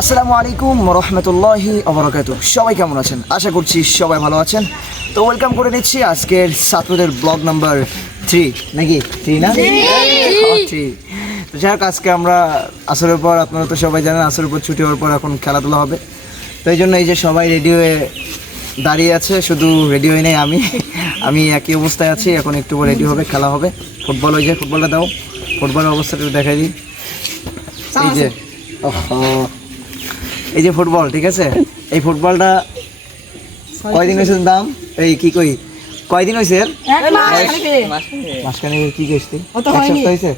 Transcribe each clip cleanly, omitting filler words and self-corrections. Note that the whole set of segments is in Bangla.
আসসালামু আলাইকুম রহমতুল্লাহি ওবারাকাতুহু। সবাই কেমন আছেন? আশা করছি সবাই ভালো আছেন। তো ওয়েলকাম করে নিচ্ছি আজকের ছাত্রদের ব্লগ নাম্বার 3 নাকি 3 না 3। তো যাই হোক, আজকে আমরা আসরের পর, আপনারা তো সবাই জানেন আসরের পর ছুটি হওয়ার পর এখন খেলাধুলা হবে। তো এই জন্য এই যে সবাই রেডি হয়ে দাঁড়িয়ে আছে, শুধু রেডি হয়ে নেই আমি একই অবস্থায় আছি। এখন একটু রেডি হবে, খেলা হবে ফুটবল। ওই যে ফুটবলটা দাও, ফুটবলের অবস্থাটা দেখাই দিই। এই যে এই যে ফুটবল, ঠিক আছে? এই ফুটবলটা কয়দিন হয়েছে দাম? এই কি কই কয়দিন হয়েছে? মাসখানে কি কইছি? এক সপ্তাহ হয়েছে?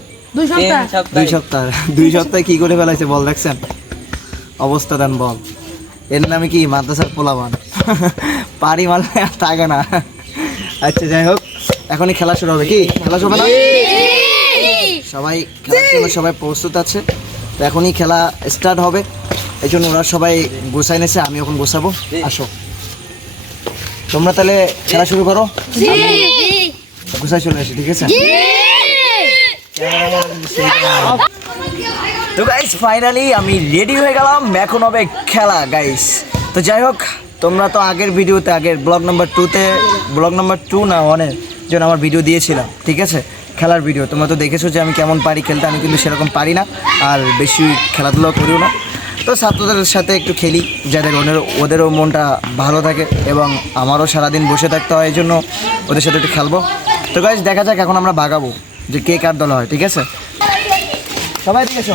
2 সপ্তাহে কি করে ফেলাইছে বল, দেখছেন অবস্থা? দেন বল, এর নামে কি মাদ্রাসার পোলাবান পারি মারলে আর থাকে না। আচ্ছা যাই হোক, এখনই খেলা শুরু হবে। কি খেলা শুরু হবে না? সবাই খেলার জন্য সবাই প্রস্তুত আছে। তো এখনই খেলা স্টার্ট হবে, এই জন্য ওরা সবাই গোছাই নেছে, আমি এখন গোছাবো। আসো তোমরা তাহলে খেলা শুরু করো, গোছাই চলে আসি, ঠিক আছে? তো গাইস ফাইনালি আমি রেডি হয়ে গেলাম, এখন হবে খেলা গাইস। তো যাই হোক, তোমরা তো আগের ভিডিওতে, আগের ব্লগ নাম্বার 2 না 1-এর জন্য আমার ভিডিও দিয়েছিলাম, ঠিক আছে? খেলার ভিডিও তোমরা তো দেখেছো যে আমি কেমন পারি খেলতে। আমি কিন্তু সেরকম পারি না, আর বেশি খেলাধুলা করিও না। তো ছাত্রদের সাথে একটু খেলি, যাদের ওদেরও মনটা ভালো থাকে এবং আমারও সারাদিন বসে থাকতে হয়, এই জন্য ওদের সাথে একটু খেলবো। তো গাইস দেখা যাক, এখন আমরা ভাগাবো যে কে কার দল হয়, ঠিক আছে? সবাই ঠিক আছে?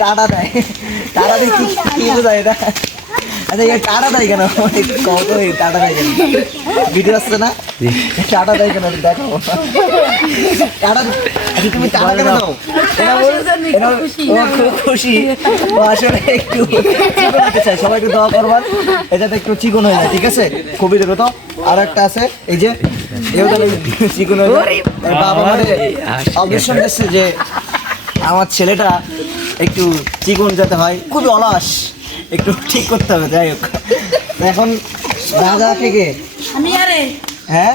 টাটা দেয় কি বোঝায় এটা? আচ্ছা টাটা দেয় কেন? কত টাটা দেয় কেন? ভিডিও আসছে না? টাটা দেয় কেন দেখো। টাটা তুমি টাটা কেন দাও? খুব খুশি ও, আসলে একটু চিকন হতে চাই। সবাই একটু দোয়া করবার এটাতে একটু চিকন হয়ে যায়, ঠিক আছে? খুবই দেখো তো। আর একটা আছে এই যে চিকন হয়ে যায়। বাবা মানে অবশ্যই দেখছে যে আমার ছেলেটা একটু চিকন যাতে হয়, খুবই অলস, একটু ঠিক করতে হবে। যাই হোক, এখন রাজা থেকে আমি আরে হ্যাঁ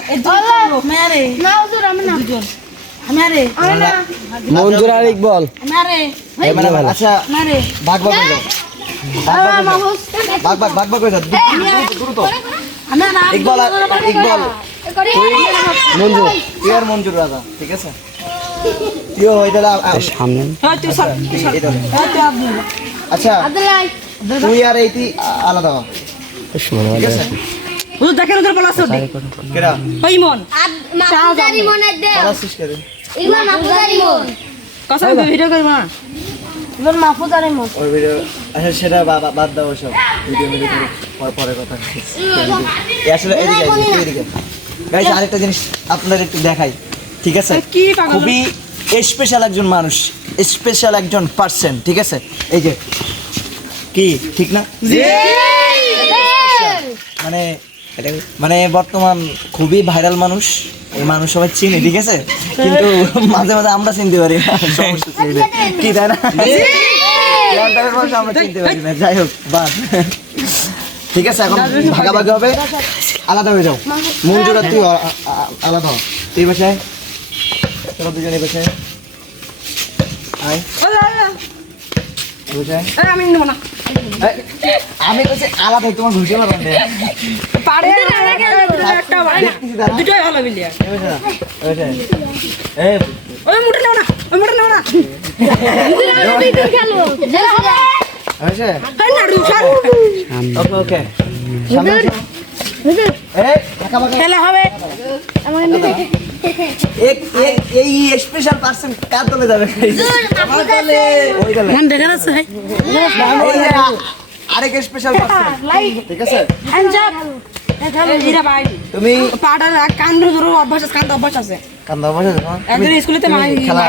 মঞ্জুর আর ইকবল। আচ্ছা ভাগ ভাগ হয়ে যাও, ভাগ হয়ে যাও দ্রুত। ইকবল মঞ্জুর, তুই আর মঞ্জুর রাজা, ঠিক আছে? সামনে আচ্ছা তুই আর এইটি আলাদা হ, ঠিক আছে? দেখেন ওদের বলা আছে কেডা ওই মন মাহফুজারি মনের দে পড়াছিস কেন? ইমা মাহফুজারি মন কসম ভিডিও করব না ইমা মাহফুজারি মন ওই ভিডিও, আচ্ছা সেটা বাদ দাও, সব ভিডিও পরে কথা। আসলে এদিকে গাইস, আরেকটা জিনিস আপনাদের একটু দেখাই, ঠিক আছে? খুবই স্পেশাল একজন মানুষ, স্পেশাল একজন পার্সন, ঠিক আছে? এই যে কি ঠিক না? মানে বর্তমান খুবই ভাইরাল মানুষ, এই মানুষ সবাই চিনি, ঠিক আছে? কিন্তু মাঝে মাঝে আমরা চিনতে পারি না, কি তাই না? আমরা চিনতে পারি না। যাই হোক বাদ, ঠিক আছে? এখন ভাগাভাগি হবে, আলাদা হয়ে যাও। মঞ্জুরা তুই আলাদা হ, তুই বাসায় চলো, দুজনে বাসায় আয়, আমি নেব না আমি বলছি আলাদা, তোমার ঘুষে মারো পারে একটা দুটোই ভালো মিলিয়া ওই মুঠে নেব না, ওই মুঠে নেব না খেলবো ওকে খেলা হবে। এই স্পেশাল পার্সন কার দলে যাবে? মন দেখা যাচ্ছে আরেক স্পেশাল পার্সন, ঠিক আছে? তুমি পাটার কান্দ ধরো অভ্যাস আছে, কান্দ অভ্যাস আছে। কান্দা বসে একদিন স্কুলেতে খেলা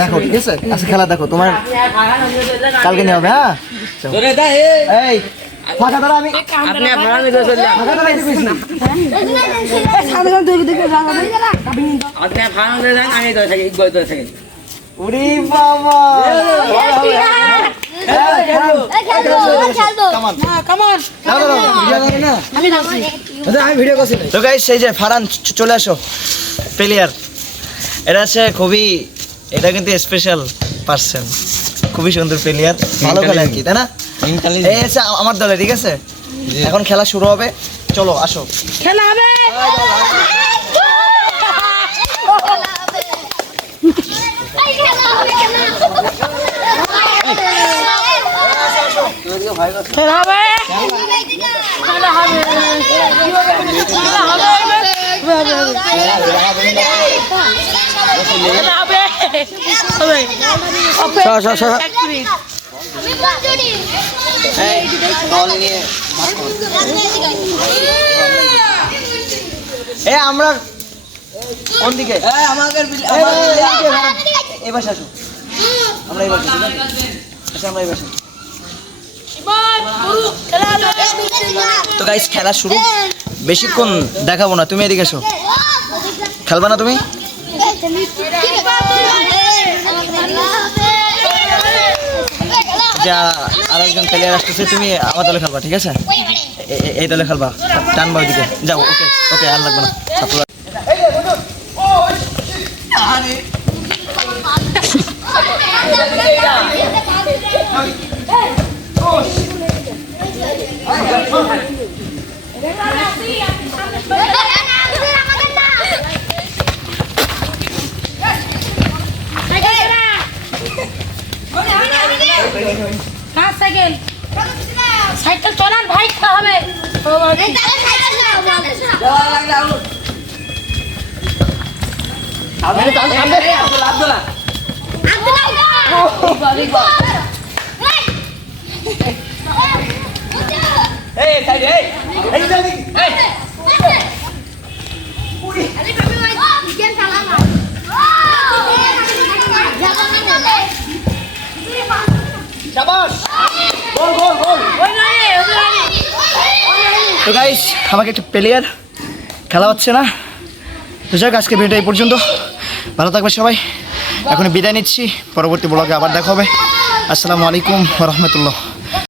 দেখো, ঠিক আছে? আচ্ছা খেলা দেখো, তোমার কালকে নিয়ে হবে। হ্যাঁ এই ফাঁকা দাঁড়া, আমি উরি বাবা আমি ভিডিও করছি। তো গাইস, সেই যে ফারহান চলে আসো, প্লেয়ার। এটা হচ্ছে খুবই এটা কিন্তু স্পেশাল পার্সন, খুবই সুন্দর প্লেয়ার, ভালো খেলে আর কি, তাই না? এই হচ্ছে আমার দলে, ঠিক আছে? এখন খেলা শুরু হবে, চলো আসো। খেলা হবে। খেলা হবে। খেলা হবে। খেলা হবে। এ আমরা কোন দিকে? এবার আসো, আমরা এবার আমরা এবার। তো গাইস খেলা শুরু, বেশিক্ষণ দেখাবো না, তুমি এদিকে এসো। খেলবা না তুমি? যা আরেকজন প্লেয়ার আসতেছে, তুমি আমার দলে খেলবা, ঠিক আছে? এই দলে খেলবা, টানবা ওইদিকে, যাও। ওকে ওকে, আর লাগবে না। সাইকেল সাইকেল চলান ভাই, খেলা হবে। তো গাইস আমাকে একটা প্লেয়ার খেলা হচ্ছে না, তো যাক আজকে ভিডিওটা এই পর্যন্ত। ভালো থাকবে সবাই, এখন বিদায় নিচ্ছি, পরবর্তী ব্লগে আবার দেখা হবে। আসসালামু আলাইকুম ওয়া রাহমাতুল্লাহ।